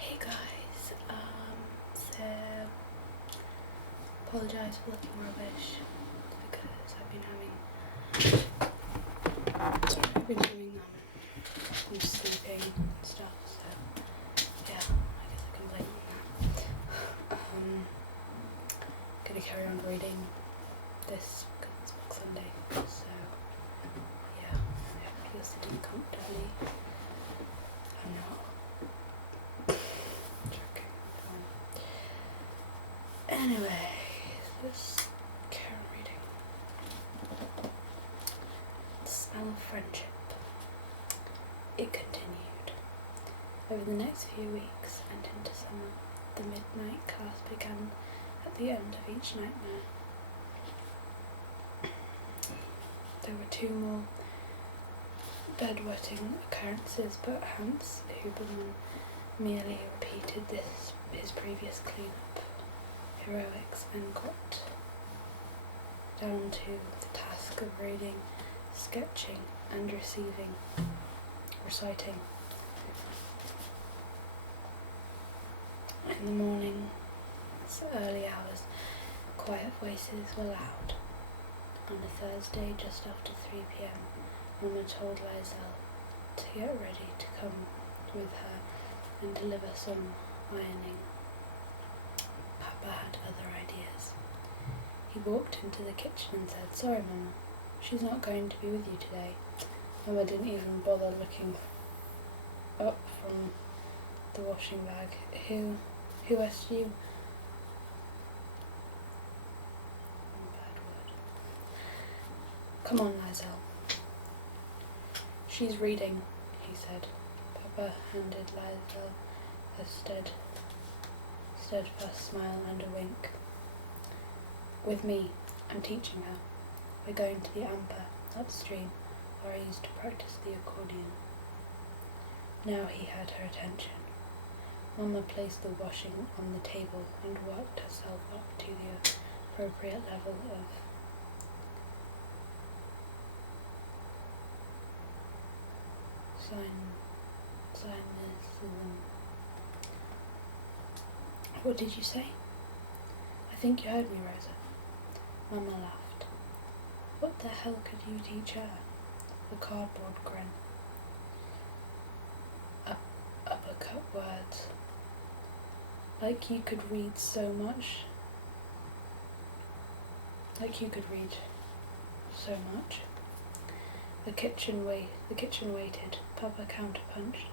Hey guys, so apologise for looking rubbish because I've been doing some sleeping and stuff, so yeah, I guess I can blame it on that. Gonna carry on reading this because it's Book Sunday, so yeah, I hope you're sitting comfortably. I'm not. Joking, fine. Anyway, let's carry on reading. The Smell of Friendship. It continued. Over the next few weeks and into summer, the midnight class began at the end of each nightmare. There were 2 more bedwetting occurrences, but Hans Huberman merely repeated his previous clean-up heroics and got down to the task of reading, sketching and reciting. In the morning's early hours, quiet voices were loud. On a Thursday, just after 3 p.m, Mama told Liesel to get ready to come with her and deliver some ironing. Papa had other ideas. He walked into the kitchen and said, "Sorry, Mama, she's not going to be with you today." Mama didn't even bother looking up from the washing bag. Who asked you? Bad word. Come on, Liesel. She's reading, he said. Papa handed Liesel a steadfast smile and a wink. With me, I'm teaching her. We're going to the Amper, upstream, where I used to practice the accordion. Now he had her attention. Mama placed the washing on the table and worked herself up to the appropriate level of cynicism. What did you say? I think you heard me, Rosa. Mama laughed. What the hell could you teach her? A cardboard grin. Uppercut words. Like you could read so much. The kitchen waited. Papa counterpunched.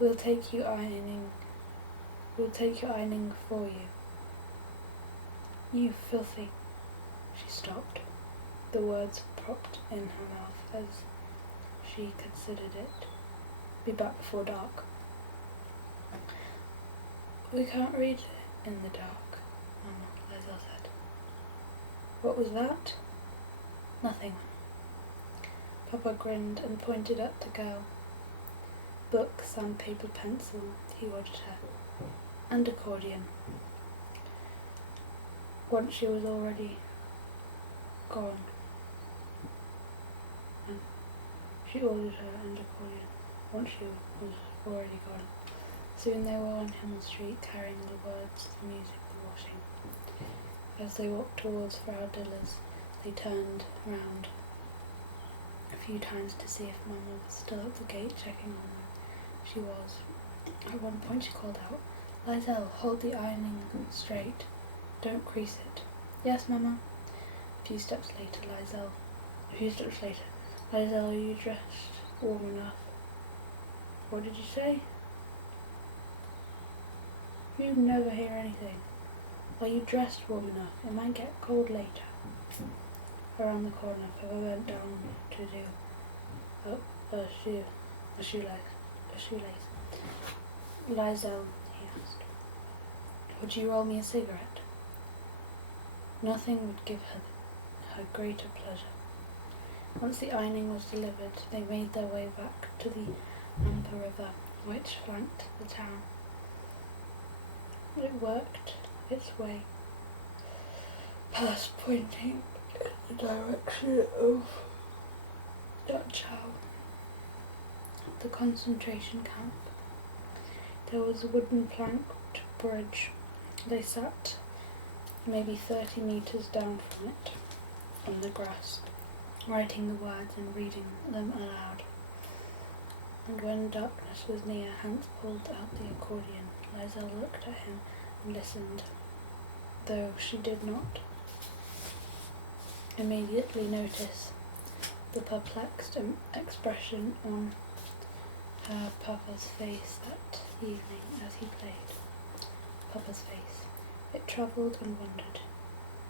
We'll take your ironing for you. You filthy. She stopped. The words popped in her mouth as she considered it. Be back before dark. We can't read in the dark, Mama, Liesel said. What was that? Nothing. Papa grinned and pointed at the girl. Book, sandpaper, pencil, he ordered her, and accordion. Once she was already gone, and she ordered her and accordion. Once she was already gone. Soon they were on Himmel Street, carrying the words, the music, the washing. As they walked towards Frau Diller's, they turned round a few times to see if Mama was still at the gate checking on them. She was. At one point she called out, "Liesel, hold the ironing straight. Don't crease it." "Yes, Mama." A few steps later, Liesel, are you dressed warm enough? What did you say? You never hear anything. Are you dressed warm enough? It might get cold later. Around the corner, Papa went down to do a shoelace. Liesel, he asked, would you roll me a cigarette? Nothing would give her greater pleasure. Once the ironing was delivered, they made their way back to the Amper River, which flanked the town. It worked its way past, pointing in the direction of Dachau, the concentration camp. There was a wooden planked bridge. They sat maybe 30 metres down from it, on the grass, writing the words and reading them aloud. And when darkness was near, Hans pulled out the accordion. Liesel looked at him and listened, though she did not immediately notice the perplexed expression on her papa's face that evening as he played. Papa's face. It travelled and wandered,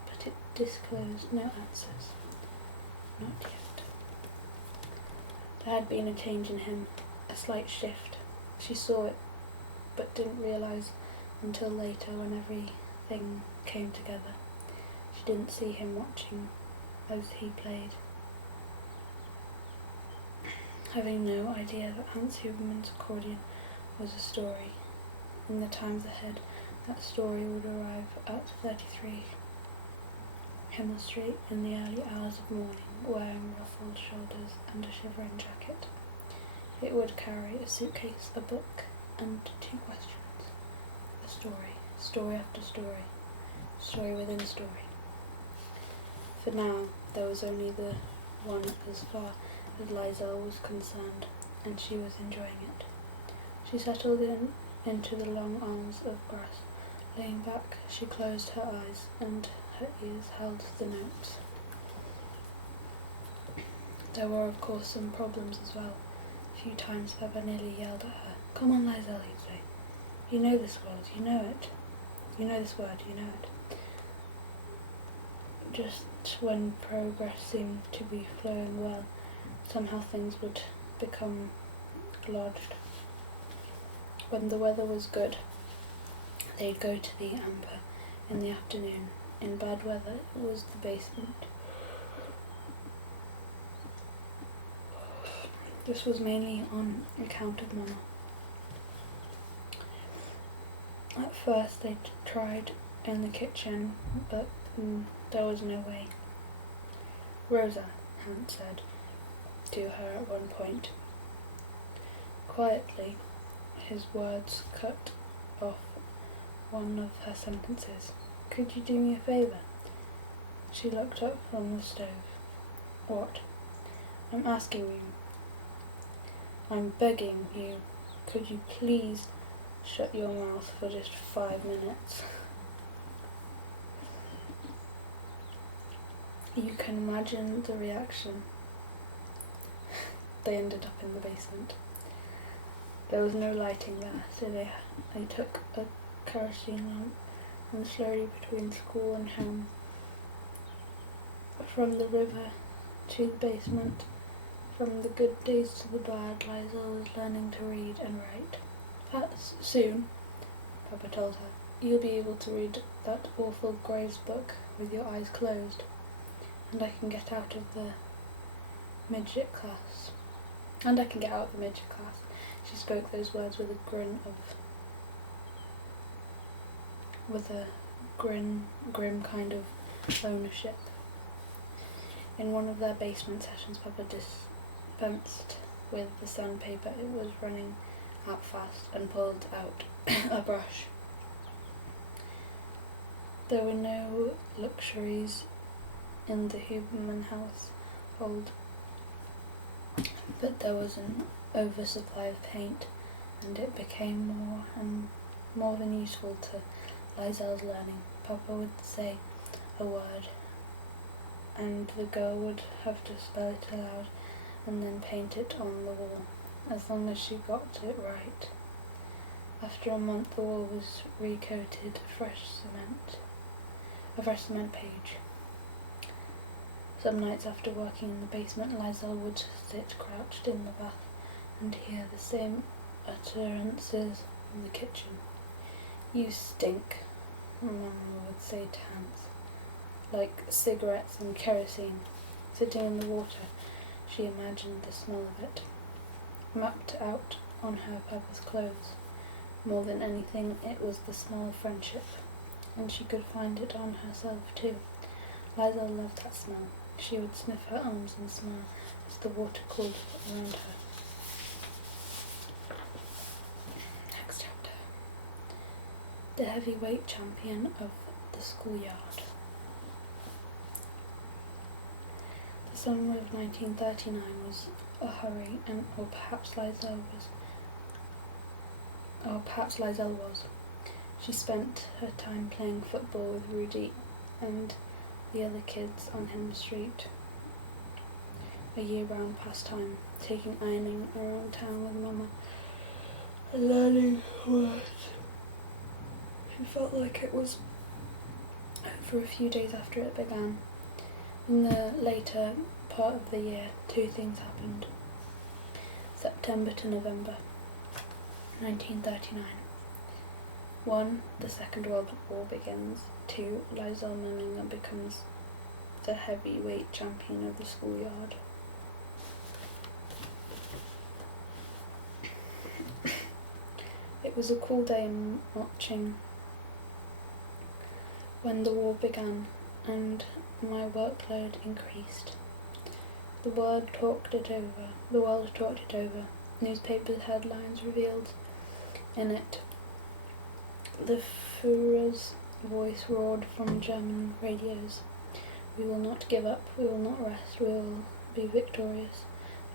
but it disclosed no answers. Not yet. There had been a change in him, a slight shift. She saw it, but didn't realise until later when everything came together. She didn't see him watching as he played, having no idea that Hans Huberman's accordion was a story. In the times ahead, that story would arrive at 33 Himmel Street in the early hours of morning, wearing ruffled shoulders and a shivering jacket. It would carry a suitcase, a book, and 2 questions. A story, story after story, story within story. For now, there was only the one as far as Liesel was concerned, and she was enjoying it. She settled into the long arms of grass. Laying back, she closed her eyes, and her ears held the notes. There were, of course, some problems as well. A few times Papa nearly yelled at her. "Come on, Liesel," he'd say. "You know this word, you know it. You know this word, you know it." Just when progress seemed to be flowing well, somehow things would become lodged. When the weather was good, they'd go to the Amber in the afternoon. In bad weather, it was the basement. This was mainly on account of Mama. At first they tried in the kitchen, but there was no way. "Rosa," Hans said to her at one point. Quietly, his words cut off one of her sentences. "Could you do me a favour?" She looked up from the stove. "What?" "I'm asking you. I'm begging you. Could you please shut your mouth for just 5 minutes?" You can imagine the reaction. They ended up in the basement. There was no lighting there, so they took a kerosene lamp and slowly between school and home. From the river to the basement, from the good days to the bad, Liesel was learning to read and write. Soon, Papa told her, "You'll be able to read that awful Graves book with your eyes closed, and I can get out of the midget class." She spoke those words with a grim kind of ownership. In one of their basement sessions, Papa dispensed with the sandpaper. It was running out fast, and pulled out a brush. There were no luxuries in the Huberman household, but there was an oversupply of paint, and it became more than useful to Liesel's learning. Papa would say a word, and the girl would have to spell it aloud and then paint it on the wall, as long as she got it right. After a month, the wall was recoated, a fresh cement page. Some nights after working in the basement, Liesel would sit crouched in the bath and hear the same utterances in the kitchen. "You stink," Mama would say to Hans, "like cigarettes and kerosene." Sitting in the water, she imagined the smell of it, mapped out on her papa's clothes. More than anything, it was the smell of friendship, and she could find it on herself too. Liesel loved that smell. She would sniff her arms and smile as the water cooled around her. Next chapter. the heavyweight champion of the schoolyard. The summer of 1939 was a hurry, or perhaps Liesel was. She spent her time playing football with Rudy and the other kids on Hymn Street, a year-round pastime, taking ironing around town with Mama and learning words. She felt like it was for a few days after it began. In the later part of the year, two things happened. September to November 1939. 1. The Second World War begins. 2. Liesel Memminger becomes the heavyweight champion of the schoolyard. It was a cool day in Marching when the war began and my workload increased. The world talked it over. Newspaper headlines revealed in it. The Führer's voice roared from German radios. We will not give up, we will not rest, we will be victorious.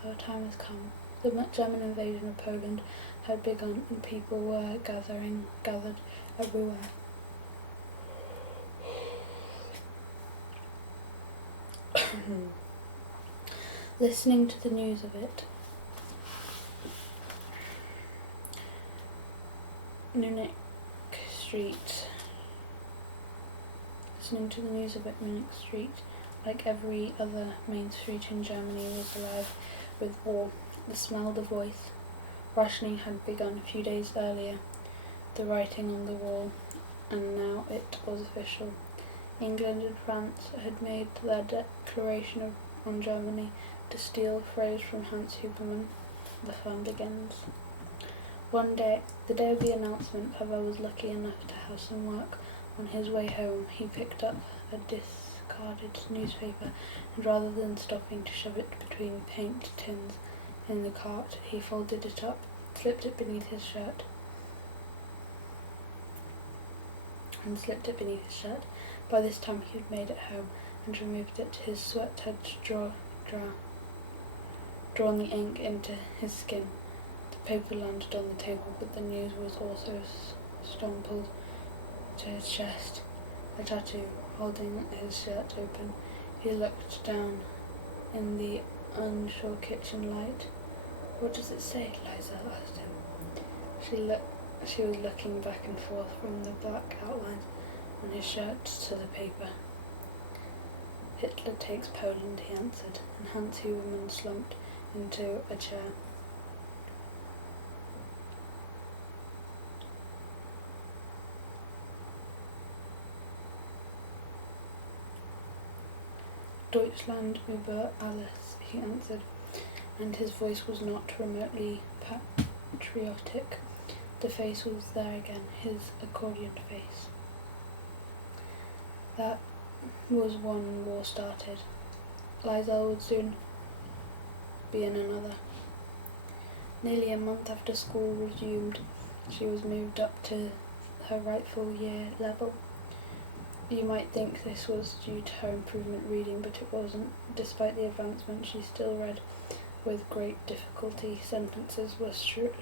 Our time has come. The German invasion of Poland had begun and people were gathered everywhere. Listening to the news of it. Munich Street, like every other main street in Germany, was alive with war. The smell, the voice. Rationing had begun a few days earlier, the writing on the wall, and now it was official. England and France had made their declaration on Germany. To steal a phrase from Hans Huberman, the fun begins. One day, the day of the announcement, Pavel was lucky enough to have some work. On his way home, he picked up a discarded newspaper, and rather than stopping to shove it between paint tins in the cart, he folded it up, slipped it beneath his shirt. By this time he had made it home and removed it. His sweat had drawn the ink into his skin. The paper landed on the table, but the news was also stumbled to his chest. A tattoo, holding his shirt open. He looked down in the unsure kitchen light. What does it say? Liesel asked him. She was looking back and forth from the black outlines on his shirt to the paper. Hitler takes Poland, he answered, and Hans Huberman slumped into a chair. Deutschland über alles, he answered, and his voice was not remotely patriotic. The face was there again, his accordion face. That was when war started. Liesel would soon be in another. Nearly a month after school resumed, she was moved up to her rightful year level. You might think this was due to her improvement reading, but it wasn't. Despite the advancement, she still read with great difficulty. Sentences were strewn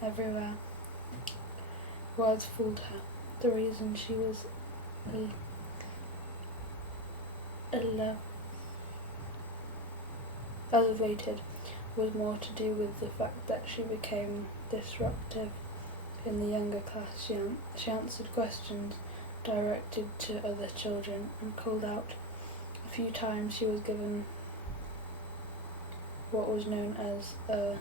everywhere. Words fooled her. The reason she was elevated was more to do with the fact that she became disruptive in the younger class. She answered questions directed to other children and called out. A few times she was given what was known as a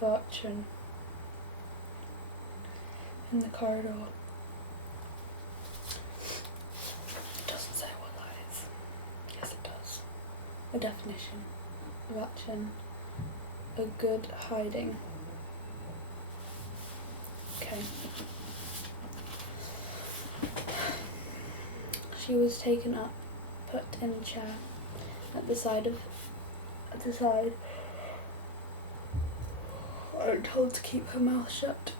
Watchen in the corridor. It doesn't say what that is. Yes, it does. A definition. Watchen. A good hiding. Okay. She was taken up, put in a chair at the side and told to keep her mouth shut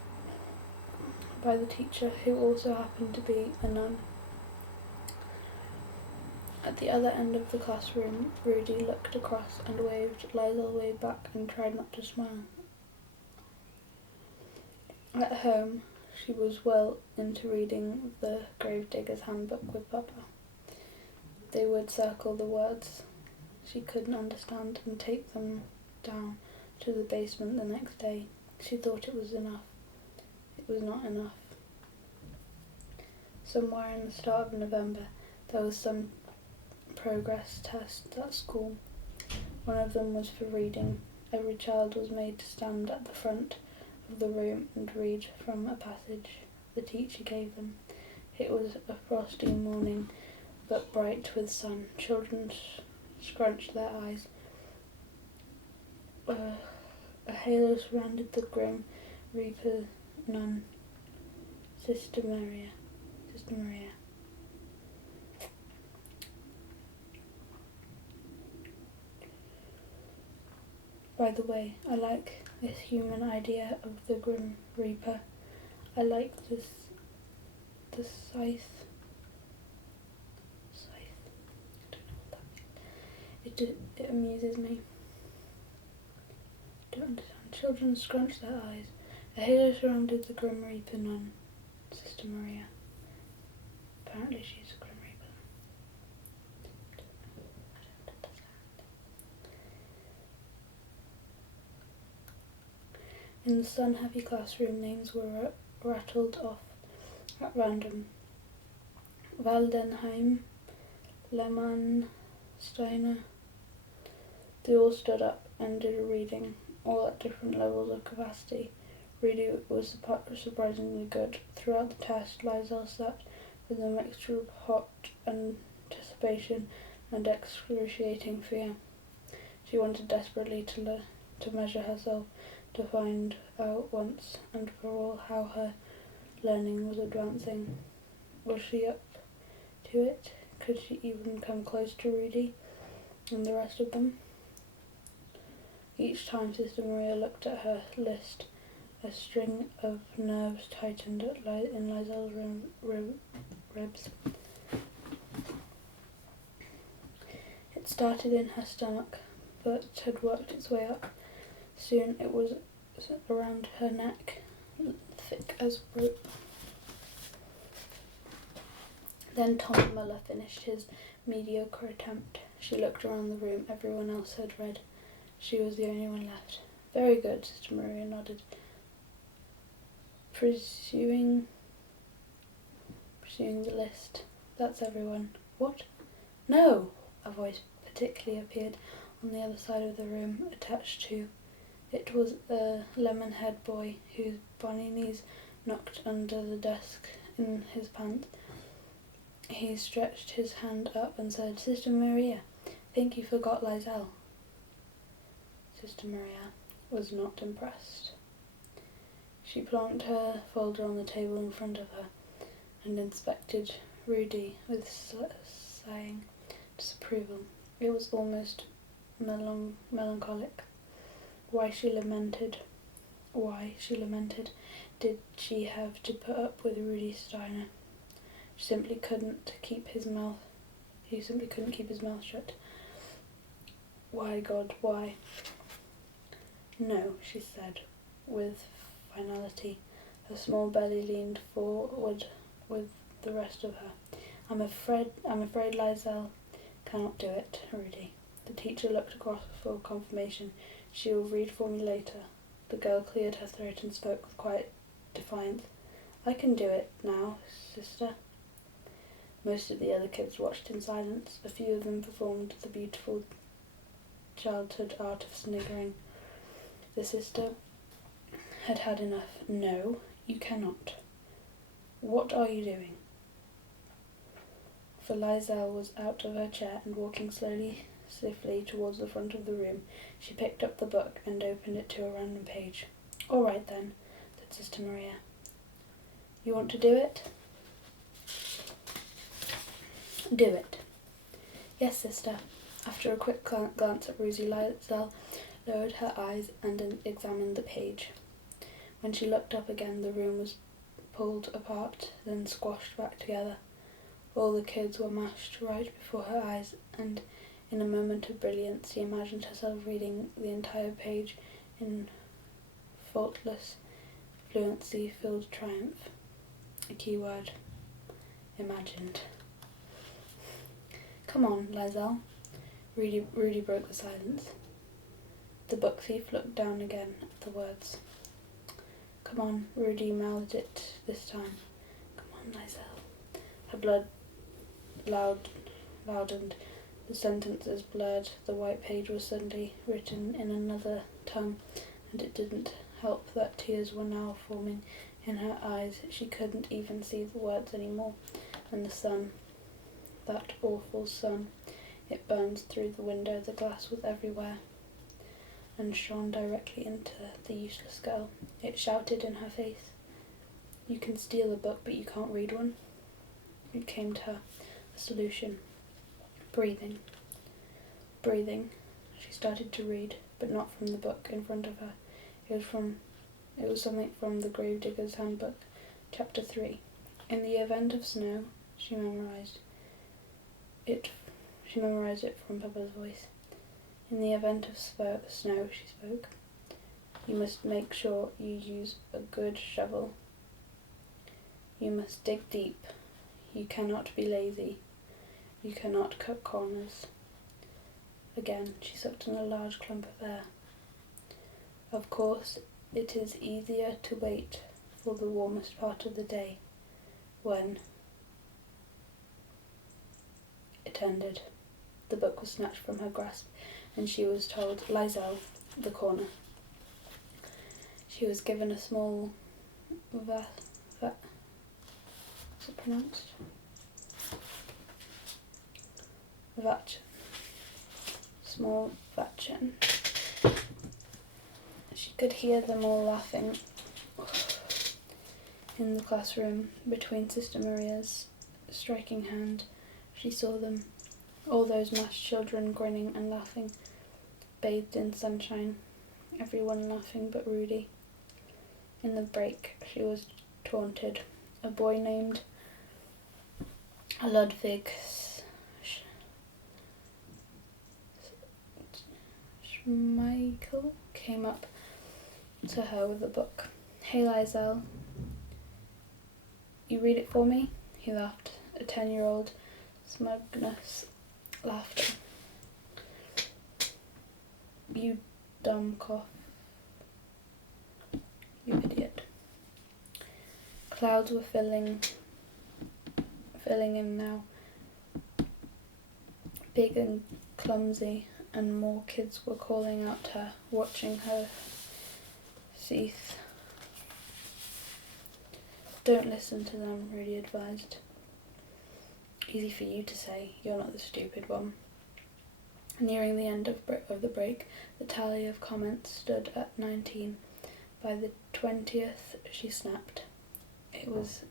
by the teacher, who also happened to be a nun. At the other end of the classroom, Rudy looked across and waved. Liesel waved back and tried not to smile. At home, she was well into reading the Gravedigger's Handbook with Papa. They would circle the words she couldn't understand and take them down to the basement the next day. She thought it was enough. It was not enough. Somewhere in the start of November, there was some progress tests at school. One of them was for reading. Every child was made to stand at the front of the room and read from a passage the teacher gave them. It was a frosty morning, but bright with sun. Children scrunched their eyes. A halo surrounded the grim Reaper nun, Sister Maria. By the way, I like this human idea of the Grim Reaper. I like the scythe. I don't know what that means. It amuses me. I don't understand. Children scrunched their eyes. A halo surrounded the Grim Reaper nun, Sister Maria. Apparently she's a Grim Reaper. I don't understand. In the sun-heavy classroom, names were rattled off at random. Waldenheim, Lehmann, Steiner. They all stood up and did a reading, all at different levels of capacity. Rudy was surprisingly good. Throughout the test, Liesel sat with a mixture of hot anticipation and excruciating fear. She wanted desperately to measure herself, to find out once and for all how her learning was advancing. Was she up to it? Could she even come close to Rudy and the rest of them? Each time Sister Maria looked at her list, a string of nerves tightened in Liesel's ribs. It started in her stomach, but had worked its way up. Soon it was around her neck, thick as rope. Then Tom Muller finished his mediocre attempt. She looked around the room. Everyone else had read. She was the only one left. Very good, Sister Maria nodded. Pursuing the list. That's everyone. What? No! A voice particularly appeared on the other side of the room, attached to. It was a lemon-haired boy whose bunny knees knocked under the desk in his pants. He stretched his hand up and said, Sister Maria, I think you forgot Liesel. Sister Maria was not impressed. She plonked her folder on the table in front of her and inspected Rudy with sighing disapproval. It was almost melancholic. Why she lamented. Did she have to put up with Rudy Steiner? He simply couldn't keep his mouth shut. Why, God, why? No, she said, with finality. Her small belly leaned forward with the rest of her. I'm afraid Liesel cannot do it, Rudy. The teacher looked across for confirmation. She will read for me later. The girl cleared her throat and spoke with quiet defiance. I can do it now, sister. Most of the other kids watched in silence. A few of them performed the beautiful childhood art of sniggering. The sister had had enough. No, you cannot. What are you doing? For Liesel was out of her chair and walking swiftly towards the front of the room. She picked up the book and opened it to a random page. All right then, said Sister Maria. You want to do it? Do it. Yes, sister. After a quick glance at Rudy, Liesel lowered her eyes and examined the page. When she looked up again, the room was pulled apart, then squashed back together. All the kids were mashed right before her eyes, and in a moment of brilliance she imagined herself reading the entire page in faultless, fluency-filled triumph. A key word. Imagined. "Come on, Liesel." Rudy broke the silence. The book thief looked down again at the words. "Come on," Rudy mouthed it this time. "Come on, Liesel." Her blood loudened. The sentences blurred. The white page was suddenly written in another tongue, and it didn't help that tears were now forming in her eyes. She couldn't even see the words anymore. And the sun, that awful sun, it burned through the window. The glass was everywhere and shone directly into the useless girl. It shouted in her face, "You can steal a book, but you can't read one." It came to her, a solution. Breathing. Breathing. She started to read, but not from the book in front of her. It was something from the Gravedigger's Handbook, Chapter 3. In the event of snow, she memorized it from Papa's voice. In the event of snow, she spoke, you must make sure you use a good shovel. You must dig deep. You cannot be lazy. You cannot cut corners. Again, she sucked in a large clump of air. Of course, it is easier to wait for the warmest part of the day, when it ended. The book was snatched from her grasp, and she was told, "Liesel, the corner." She was given a small is it pronounced? Small Vachin. She could hear them all laughing in the classroom. Between Sister Maria's striking hand, she saw them, all those mashed children, grinning and laughing, bathed in sunshine, everyone laughing but Rudy. In the break, she was taunted. A boy named Ludwig Schmeichel came up to her with a book. "Hey, Liesel, you read it for me?" He laughed. A 10-year-old smugness laughter. "You dumb cough. You idiot." Clouds were filling in now, big and clumsy, and more kids were calling out to her, watching her seethe. "Don't listen to them," Rudy advised. "Easy for you to say, you're not the stupid one." Nearing the end of the break, the tally of comments stood at 19. By the 20th, she snapped. It was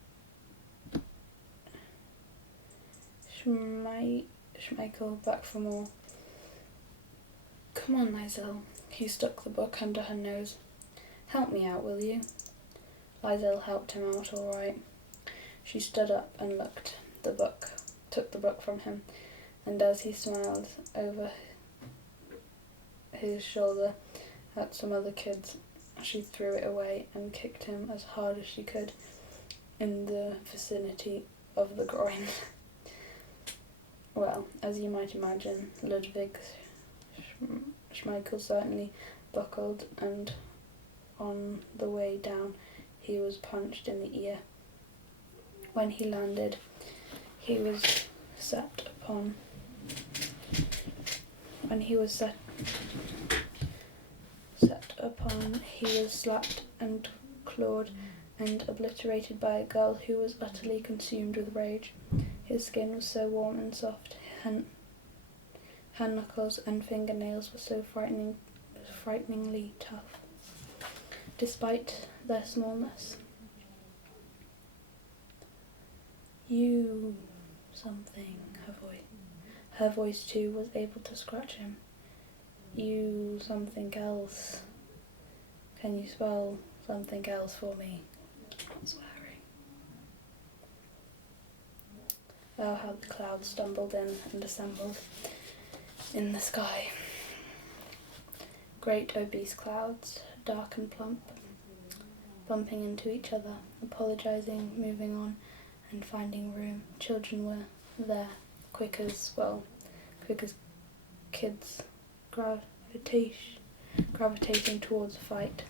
Schmeichel back for more. "Come on, Liesel." He stuck the book under her nose. "Help me out, will you?" Liesel helped him out all right. She stood up and took the book from him, and as he smiled over his shoulder at some other kids, she threw it away and kicked him as hard as she could in the vicinity of the groin. Well, as you might imagine, Ludwig Schmeichel certainly buckled, and on the way down he was punched in the ear. When he landed, he was slapped, and clawed and obliterated by a girl who was utterly consumed with rage. His skin was so warm and soft, hand knuckles and fingernails were so frighteningly tough, despite their smallness. "You something," her voice too was able to scratch him. "You something else. Can you spell something else for me. Swearing. Oh, how the clouds stumbled in and assembled in the sky. Great obese clouds, dark and plump, bumping into each other, apologising, moving on, and finding room. Children were there, quick as kids gravitating towards a fight.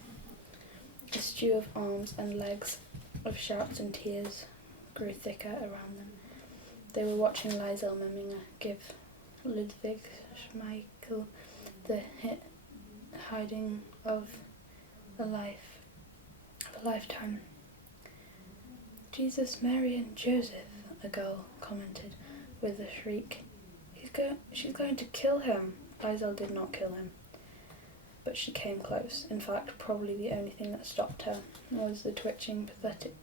A stew of arms and legs, of shouts and tears, grew thicker around them. They were watching Liesel Memminger give Ludwig Schmeichel the hiding of a lifetime. Jesus, Mary and Joseph, a girl commented with a shriek. She's going to kill him. Liesel did not kill him, but she came close. In fact, probably the only thing that stopped her was the twitching, pathetic,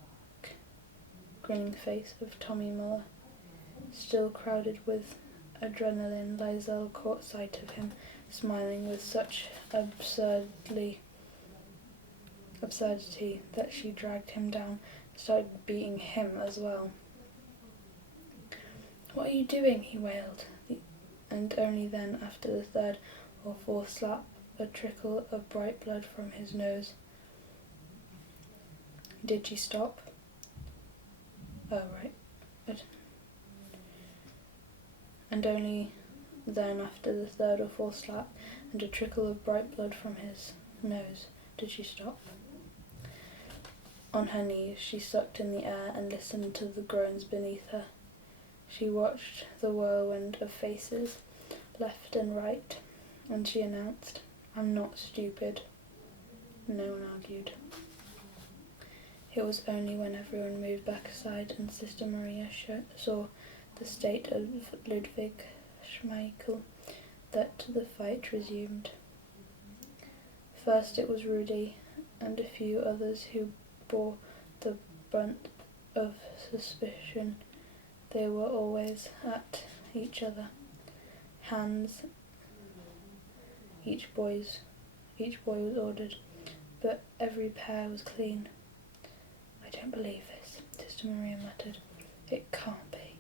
grinning face of Tommy Muller. Still crowded with adrenaline, Liesel caught sight of him, smiling with such absurdity that she dragged him down and started beating him as well. "What are you doing?" he wailed, and only then, after the third or fourth slap, a trickle of bright blood from his nose. Did she stop? Oh, right. And only then, after the third or fourth slap and a trickle of bright blood from his nose, did she stop. On her knees, she sucked in the air and listened to the groans beneath her. She watched the whirlwind of faces, left and right, and she announced, "I'm not stupid." No one argued. It was only when everyone moved back aside and Sister Maria saw the state of Ludwig Schmeichel that the fight resumed. First it was Rudy and a few others who bore the brunt of suspicion. They were always at each other. Hands. Each boy was ordered, but every pair was clean. "I don't believe this," Sister Maria muttered. "It can't be."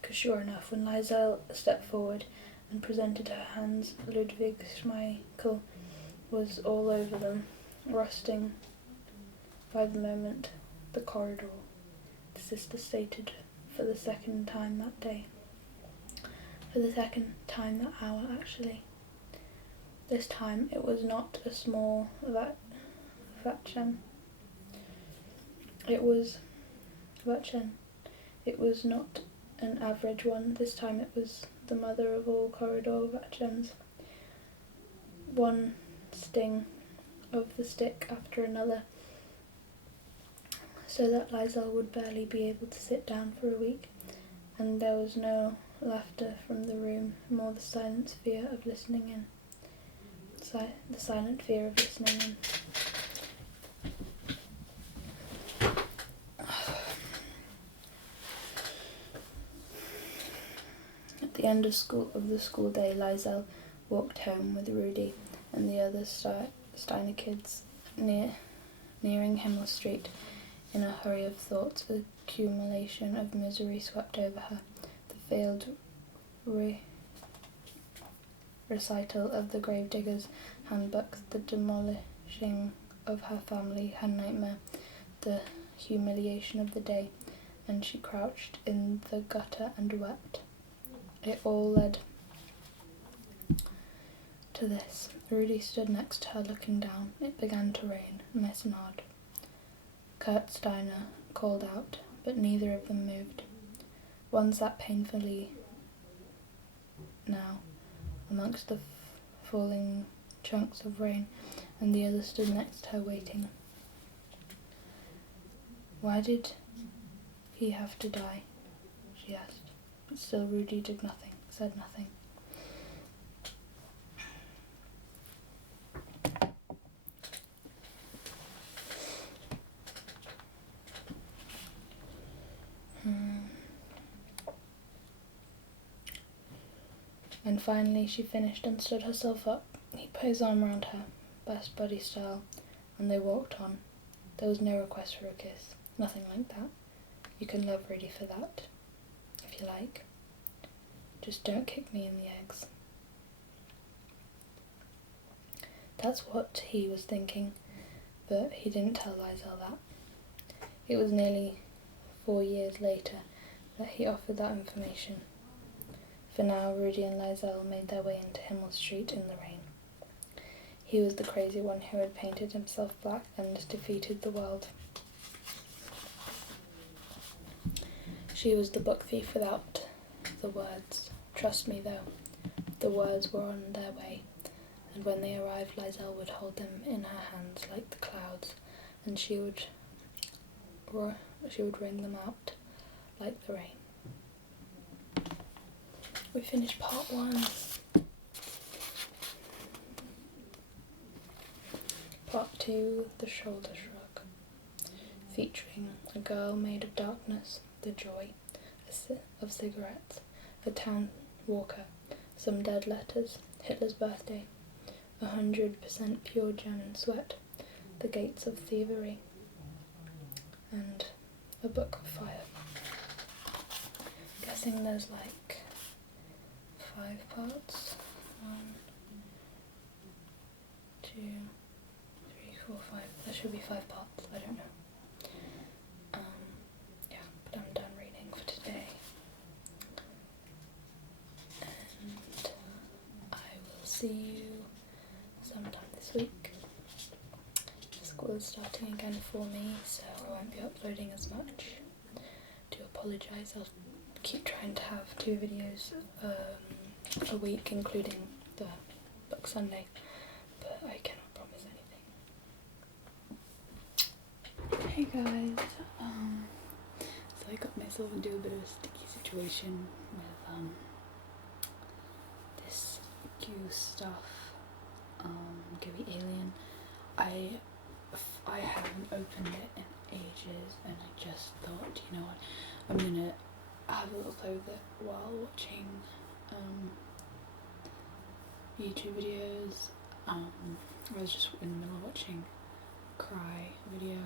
Because sure enough, when Liesel stepped forward and presented her hands, Ludwig Schmeichel was all over them, rusting by the moment. "The corridor," the sister stated for the second time that day. For the second time that hour, actually. This time it was not a small Vatchen. It was not an average one. This time it was the mother of all corridor Vatchens. One sting of the stick after another, so that Liesel would barely be able to sit down for a week, and there was no laughter from the room, more the silent fear of listening in. At the end of the school day, Liesel walked home with Rudy and the other Steiner kids, nearing Himmel Street. In a hurry of thoughts, the accumulation of misery swept over her. The failed recital of the Gravedigger's Handbook, the demolishing of her family, her nightmare, the humiliation of the day, and she crouched in the gutter and wept. It all led to this. Rudy stood next to her looking down. It began to rain, nice and hard. Kurt Steiner called out, but neither of them moved. One sat painfully now amongst the falling chunks of rain, and the other stood next to her waiting. "Why did he have to die?" she asked, but still Rudy said nothing. And finally she finished and stood herself up. He put his arm round her, best buddy style, and they walked on. There was no request for a kiss, nothing like that. You can love Rudy for that, if you like. Just don't kick me in the eggs. That's what he was thinking, but he didn't tell Liesel that. It was nearly 4 years later that he offered that information. For now, Rudy and Liesel made their way into Himmel Street in the rain. He was the crazy one who had painted himself black and defeated the world. She was the book thief without the words. Trust me though, the words were on their way, and when they arrived, Liesel would hold them in her hands like the clouds, and she would wring them out like the rain. We finished part 1. Part 2, The Shoulder Shrug, featuring a girl made of darkness, the joy of cigarettes, a town walker, some dead letters, Hitler's birthday, 100% pure German sweat, the gates of thievery, and a book of fire. Guessing there's like 5 parts. 1, 2, 3, 4, 5. There should be 5 parts. I don't know. Yeah, but I'm done reading for today. And I will see you sometime this week. School is starting again for me, so I won't be uploading as much. Do apologise. I'll keep trying to have 2 videos a week, including the book Sunday, but I cannot promise anything. Hey guys, so I got myself into a bit of a sticky situation with this goo stuff, gooey alien. I haven't opened it in ages, and I just thought, you know what, I'm gonna have a little play with it while watching YouTube videos. I was just in the middle of watching a cry video